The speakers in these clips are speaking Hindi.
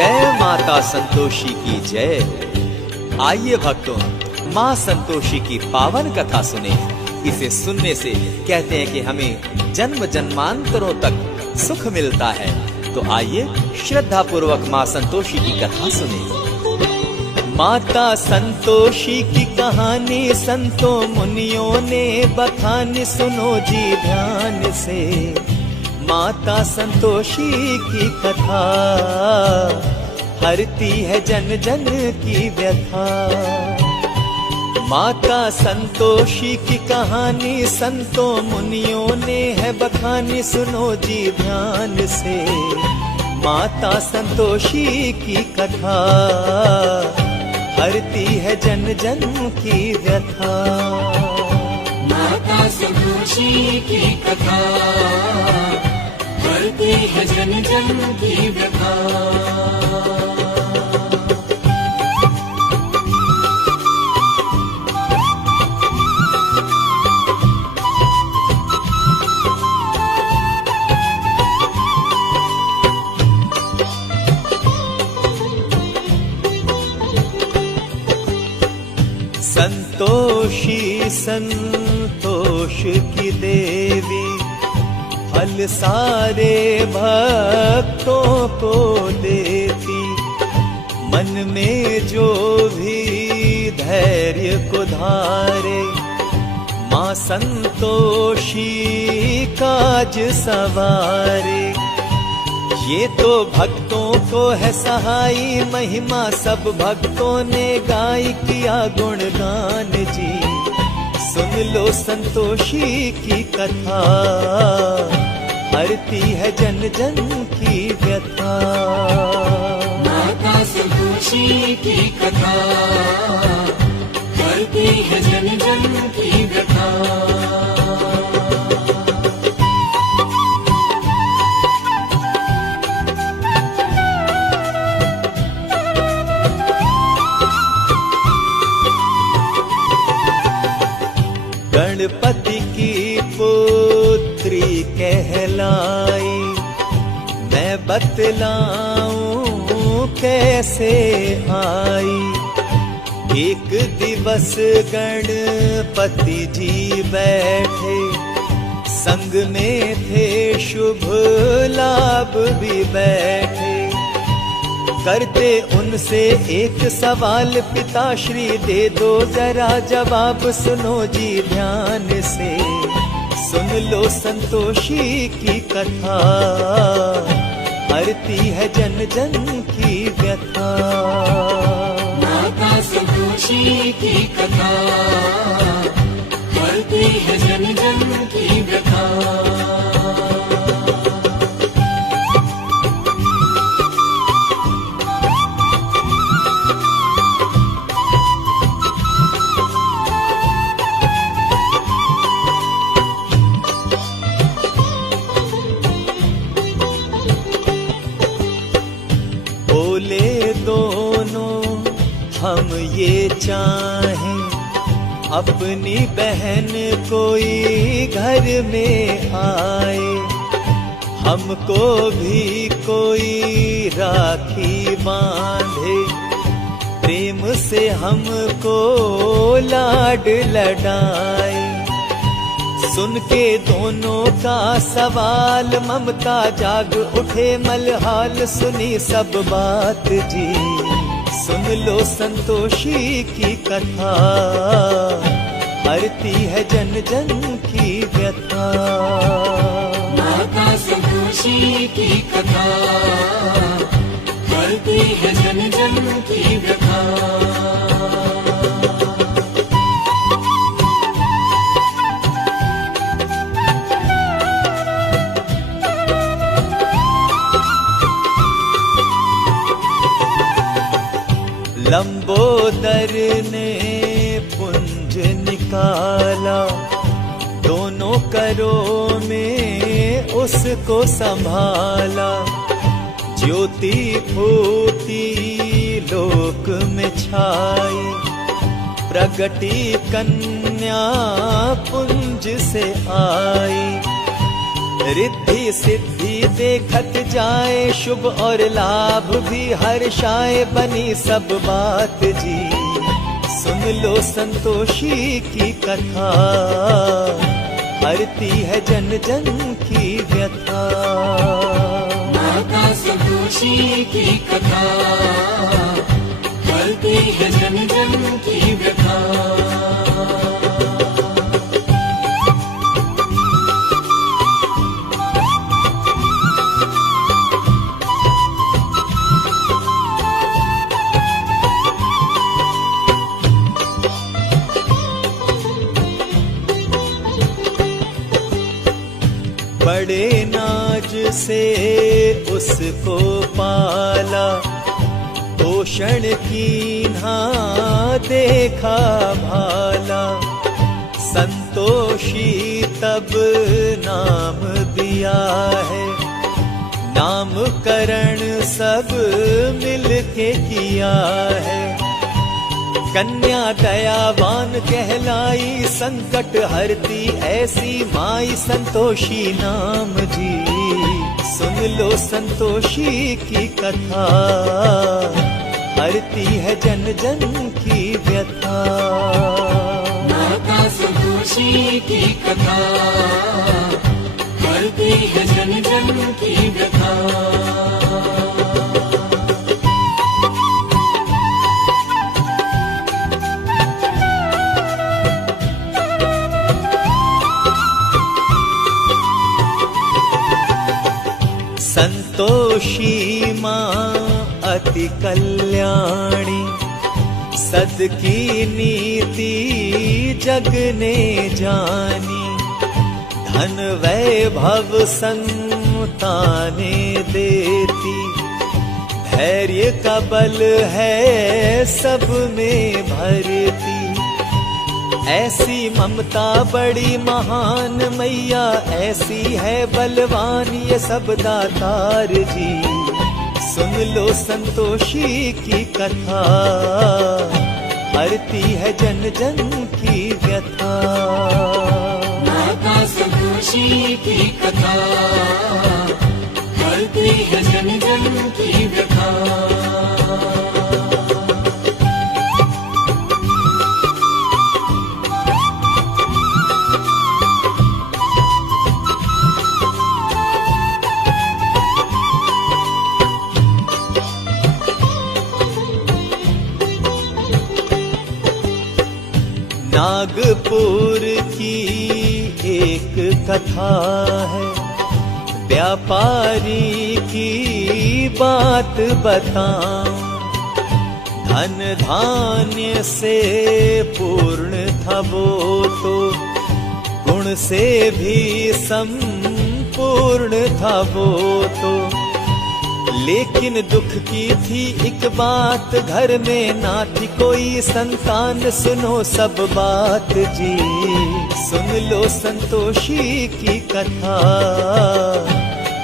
जय माता संतोषी की जय। आइए भक्तों, माँ संतोषी की पावन कथा सुने। इसे सुनने से कहते हैं कि हमें जन्म जन्मांतरों तक सुख मिलता है। तो आइए श्रद्धा पूर्वक माँ संतोषी की कथा सुने। माता संतोषी की कहानी संतों मुनियों ने बखानी, सुनो जी ध्यान से। माता संतोषी की कथा हरती है जन जन की व्यथा। माता संतोषी की कहानी संतों मुनियों ने है बखानी, सुनो जी ध्यान से। माता संतोषी की कथा हरती है जन जन की व्यथा। माता संतोषी की कथा हरती है जन जन की व्यथा। संतोषी संतोष की देवी फल सारे भक्तों को देती। मन में जो भी धैर्य को धारे, माँ संतोषी काज सवारे। ये तो भक्तों को है सहाई, महिमा सब भक्तों ने गाई, किया गुणगान जी। सुन लो संतोषी की कथा हरती है जन जन की व्यथा। माता संतोषी की कथा हरती है जन जन की व्यथा। गणपति की पुत्री कहलाई, मैं बतलाऊं कैसे आई। एक दिवस गणपति जी बैठे, संग में थे शुभ लाभ भी बैठे। करते उनसे एक सवाल, पिताश्री दे दो जरा जवाब, सुनो जी ध्यान से। सुन लो संतोषी की कथा हरती है जन जन की व्यथा। माता संतोषी की कथा हरती है जन जन की व्यथा। हम ये चाहें अपनी बहन कोई घर में आए, हमको भी कोई राखी बांधे, प्रेम से हमको लाड लडाए। सुन के दोनों का सवाल, ममता जाग उठे मलहाल, सुनी सब बात जी। सुन लो संतोषी की कथा हरती है जन जन की व्यथा। माता संतोषी की कथा हरती है जन जन की व्यथा। लंबोदर ने पुंज निकाला, दोनों करों में उसको संभाला। ज्योति फूटी लोक में छाई, प्रगटी कन्या पुंज से आई। रिद्धि सिद्धि देखत जाए, शुभ और लाभ भी हर्षाए, बनी सब बात जी। सुन लो संतोषी की कथा, हरती है जन जन की व्यथा। माता संतोषी की कथा, हरती है जन जन की व्यथा। बड़े नाज से उसको पाला, पोषण कीन्हा देखा भाला। संतोषी तब नाम दिया है, नामकरण सब मिलके किया है। कन्या दयावान कहलाई, संकट हरती ऐसी माई संतोषी नाम जी। सुन लो संतोषी की कथा, हरती है जन जन की व्यथा। माता संतोषी की कथा, हरती है जन जन की व्यथा। संतोषी माँ अति कल्याणी, सद की नीति जग ने जानी। धन वैभव संताने देती, धैर्य का बल है सब में भरती। ऐसी ममता बड़ी महान मैया, ऐसी है बलवान ये सब दातार जी। सुन लो संतोषी की कथा, हरती है जन जन की व्यथा। माता संतोषी की कथा, हरती है जन जन की व्यथा। नागपुर की एक कथा है, व्यापारी की बात बताऊं। धन धान्य से पूर्ण था वो तो, गुण से भी संपूर्ण था वो तो। लेकिन दुख की थी एक बात, घर में ना थी कोई संतान। सुनो सब बात जी, सुन लो संतोषी की कथा,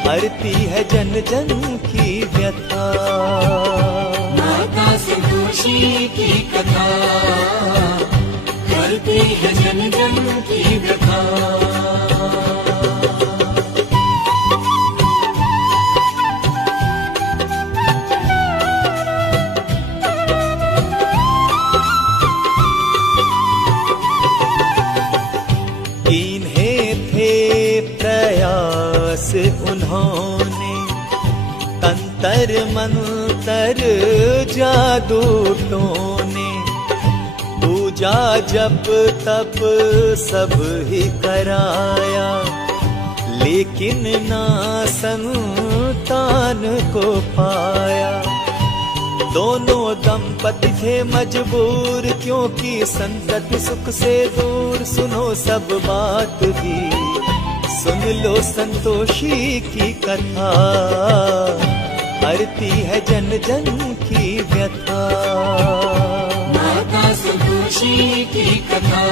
हरती है जन जन की व्यथा। माता संतोषी की कथा, हरती है जन जन की व्यथा। उन्होंने तंतर मंतर जादू टोने, पूजा जप तप सब ही कराया। लेकिन ना संतान को पाया। दोनों दंपति थे मजबूर, क्योंकि संतति सुख से दूर। सुनो सब बात भी, सुन लो संतोषी की कथा, हरती है जन जन की व्यथा। माता संतोषी की कथा,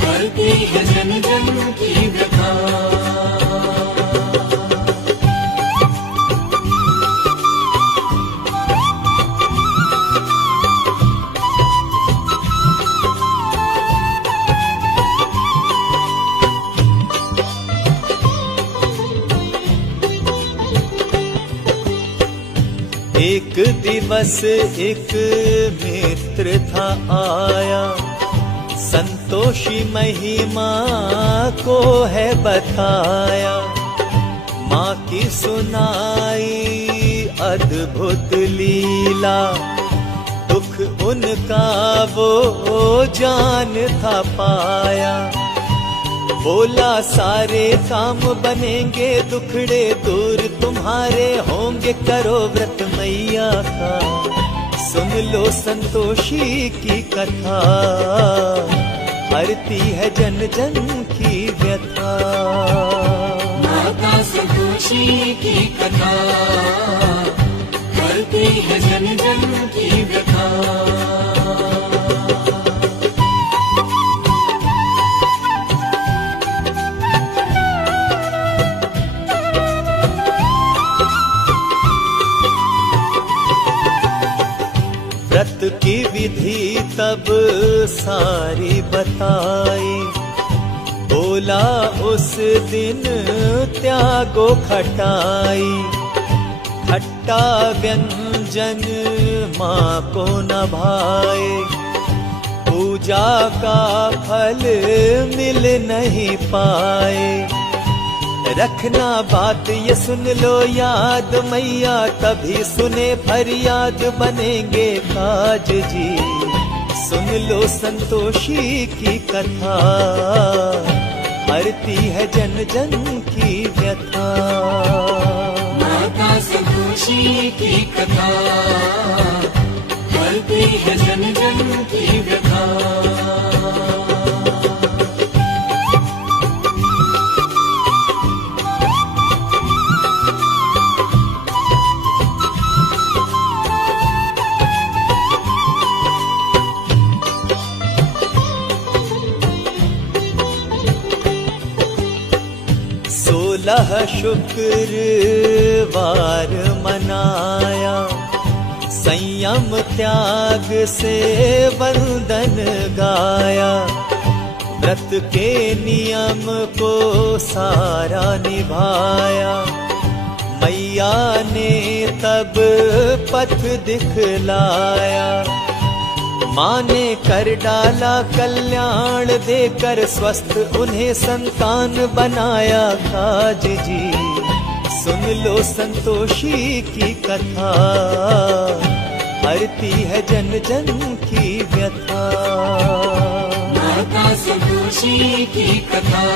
हरती है जन जन की व्यथा। एक दिवस एक मित्र था आया, संतोषी महिमा को है बताया। माँ की सुनाई अद्भुत लीला, दुख उनका वो जान था पाया। बोला सारे काम बनेंगे, दुखड़े दूर तुम्हारे होंगे, करो व्रत मैया का। सुन लो संतोषी की कथा, हरती है जन जन की व्यथा। माता संतोषी की कथा हरती है जन जन की व्यथा। व्रत की विधि तब सारी बताई, बोला उस दिन त्यागो खटाई। खट्टा व्यंजन माँ को न भाए, पूजा का फल मिल नहीं पाए। रखना बात ये सुन लो याद, मैया तभी सुने फरियाद, बनेंगे काज जी। सुन लो संतोषी की कथा, हरती है जन जन की व्यथा। माता संतोषी की कथा हरती है जन जन की व्यथा। शुक्रवार मनाया, संयम त्याग से वंदन गाया। व्रत के नियम को सारा निभाया, मैया ने तब पथ दिखलाया। माँ ने कर डाला कल्याण, देकर स्वस्थ उन्हें संतान बनाया काज जी। सुन लो संतोषी की कथा, हरती है जन जन की व्यथा। माता संतोषी की कथा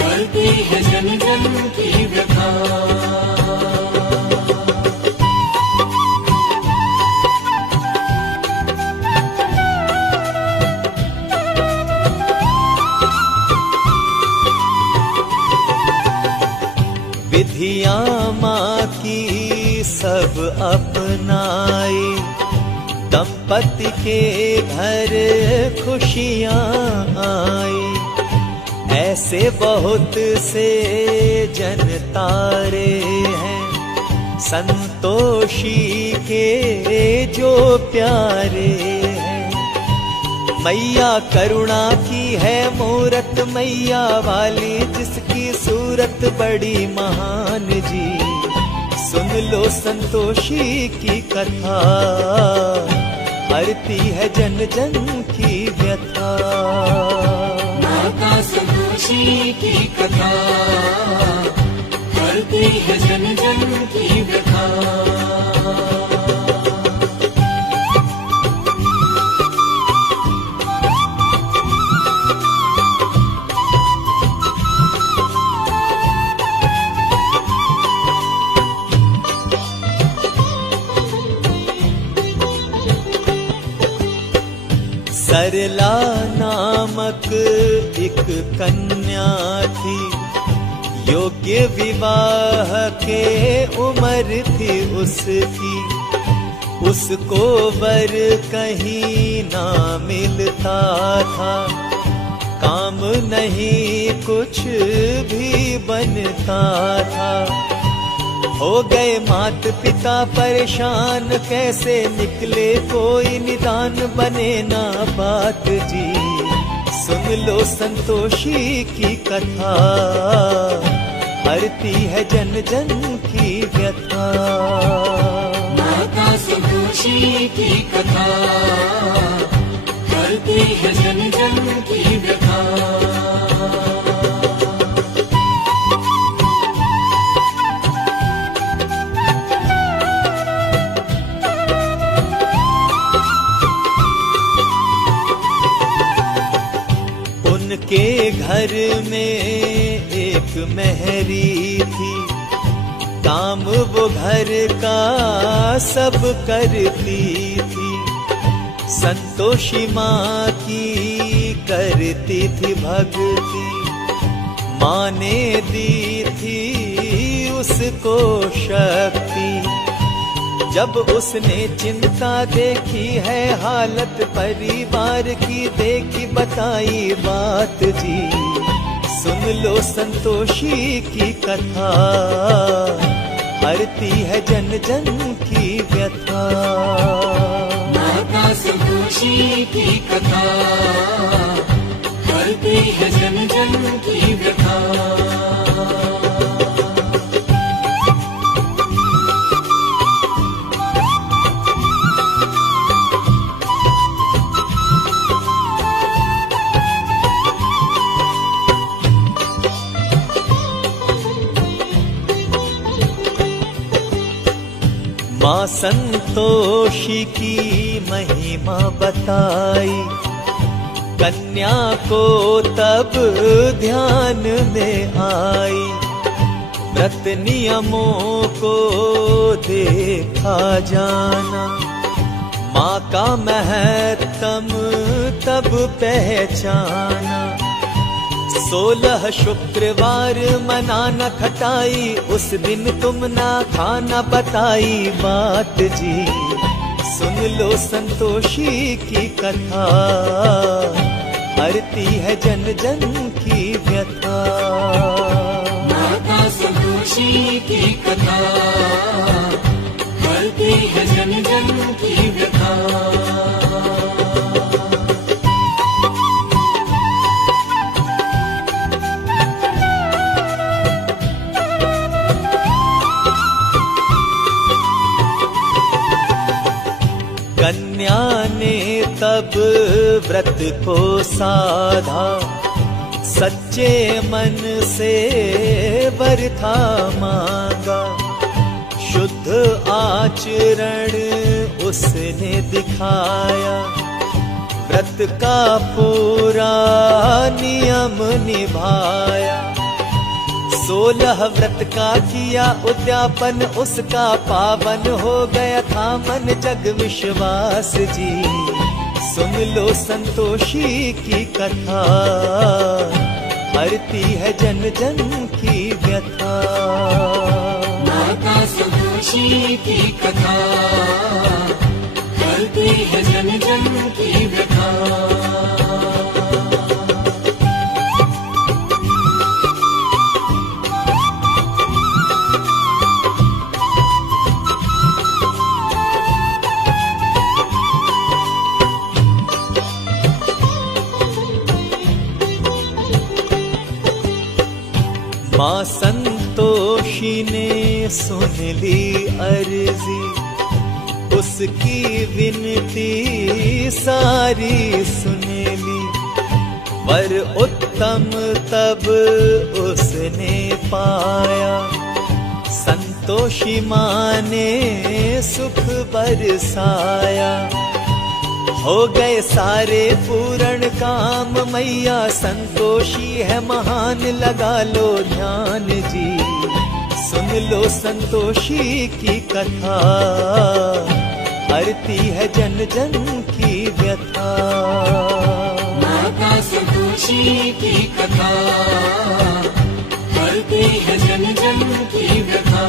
हरती है जन जन की व्यथा। विधियाँ माँ की सब अपनाई, दंपति के घर खुशियाँ आई। ऐसे बहुत से जन तारे हैं, संतोषी के जो प्यारे हैं। मैया करुणा की है मूरत, मैया वाली जिसकी सूरत बड़ी महान जी। सुन लो संतोषी की कथा, हरती है जन जन की व्यथा। माता संतोषी की कथा हरती है जन जन की व्यथा। सरला नामक एक कन्या थी, योग्य विवाह के उम्र थी उसकी। उसको वर कहीं ना मिलता था, काम नहीं कुछ भी बनता था। हो गए मात पिता परेशान, कैसे निकले कोई निदान, बने ना बात जी। सुन लो संतोषी की कथा, हरती है जन जन की व्यथा। माता सुदोषी की कथा हरती है जन जन की व्यथा। उनके घर में एक मेहरी थी, काम वो घर का सब करती थी। संतोषी माँ की करती थी भक्ति, माँ ने दी थी उसको शक्ति। जब उसने चिंता देखी है हालत परिवार की, देखी बताई बात जी। सुन लो संतोषी की कथा, हरती है जन जन की व्यथा। माता सुदोषी की कथा हरती है जन जन की व्यथा। माँ संतोषी की महिमा बताई, कन्या को तब ध्यान में आई। व्रत नियमों को देखा जाना, माँ का महत्व तब पहचाना। 16 शुक्रवार मनाना खटाई, उस दिन तुम ना खाना बताई बात जी। सुन लो संतोषी की कथा, हरती है जन जन की व्यथा। माता संतोषी की कथा हरती है जन जन की व्यथा। कन्या ने तब व्रत को साधा, सच्चे मन से वर था मांगा। शुद्ध आचरण उसने दिखाया, व्रत का पूरा नियम निभाया। 16 व्रत का किया उद्यापन, उसका पावन हो गया था मन जग विश्वास जी। सुन लो संतोषी की कथा, हरती है जन जन की व्यथा। माता संतोषी की कथा हरती है जन जन की व्यथा। माँ संतोषी ने सुन ली अर्जी, उसकी विनती सारी सुन ली। वर उत्तम तब उसने पाया, संतोषी माँ ने सुख बरसाया। हो गए सारे पूर्ण काम, मैया संतोषी है महान, लगा लो ध्यान जी। सुन लो संतोषी की कथा, हरती है जन जन की व्यथा। माता संतोषी की कथा हरती है जन जन की व्यथा।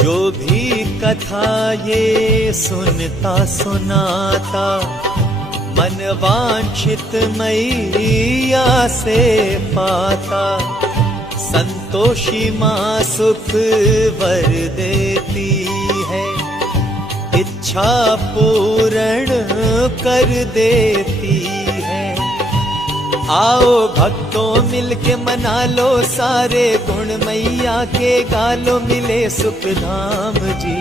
जो भी कथा ये सुनता सुनाता, मन वांछित मैया से पाता, संतोषी माँ सुख वर देती है, इच्छा पूर्ण कर देती है। आओ भक्तों मिलके मना लो सारे गुण मैया के, गालो मिले सुख धाम जी,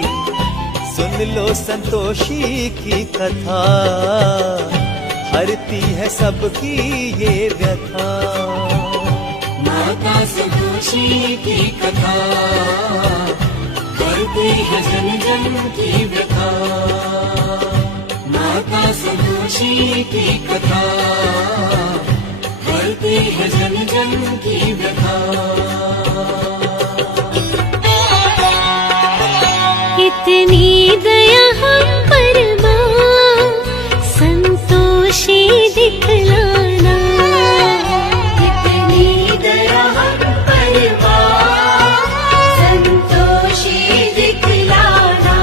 सुन लो संतोषी की कथा, हरती है सबकी ये व्यथा। माता संतोषी की कथा करती है जन जन की व्यथा। माता संतोषी की कथा करती है जन जन की व्यथा। इतनी दया हम पर माँ संतोषी दिखलाना, इतनी दया हम पर माँ संतोषी दिखलाना।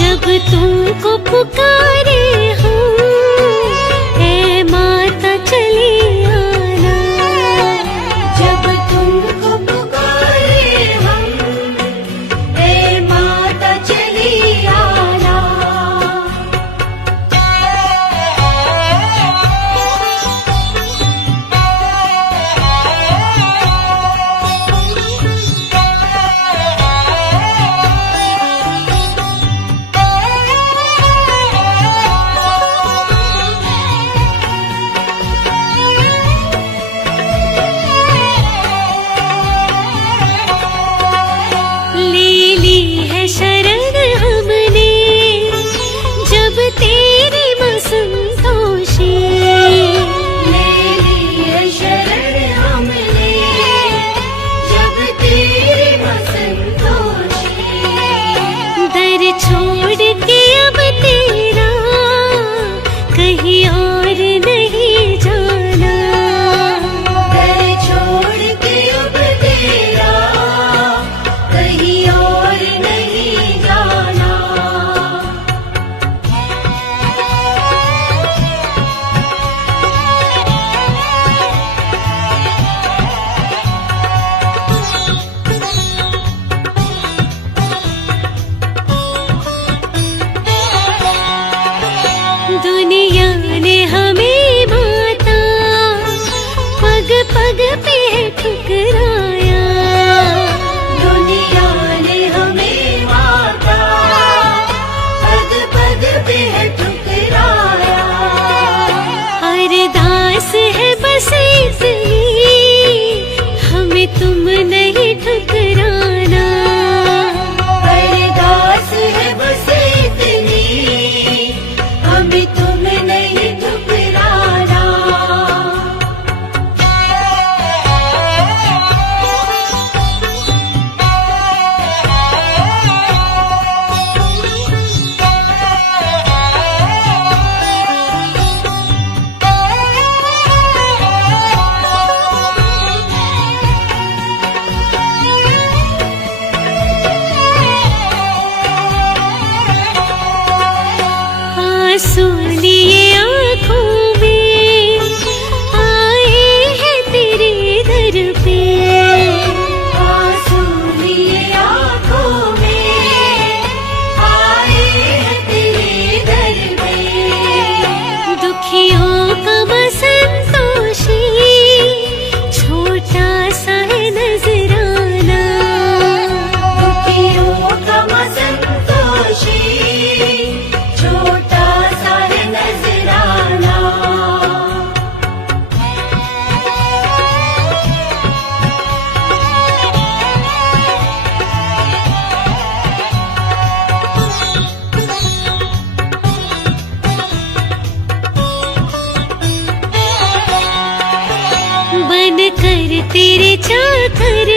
जब तुमको पुकारे हम ऐ माता चली आना, जब तुमको पुकारे हम ऐ माता चली आना। ले ली है शरण हमने जब तेरी माँ संतोषी, ले ली है शरण हमने जब तेरी माँ संतोषी। दर छोड़ के अब तेरा कहीं और नहीं जाना, घर छोड़ के अब तेरा कहीं और नहीं जाना। दुनिया ने हमें माता पग पग पे ठुकराया, दुनिया ने हमें माता पग पग पे ठुकराया। अरदास है बस इतनी हमें तुम नहीं ठुकराना, अरदास है बस इतनी हमें तुम नहीं ठुकराना। आंसू लिए आँखों में आए हैं तेरे दर पे, आंसू लिए आँखों में आए हैं तेरे दर में। दुखियों का माँ संतोषी छोटा सा है नजराना, दुखियों का माँ संतोषी छोटा सा है नजराना। बन कर तेरे चाकर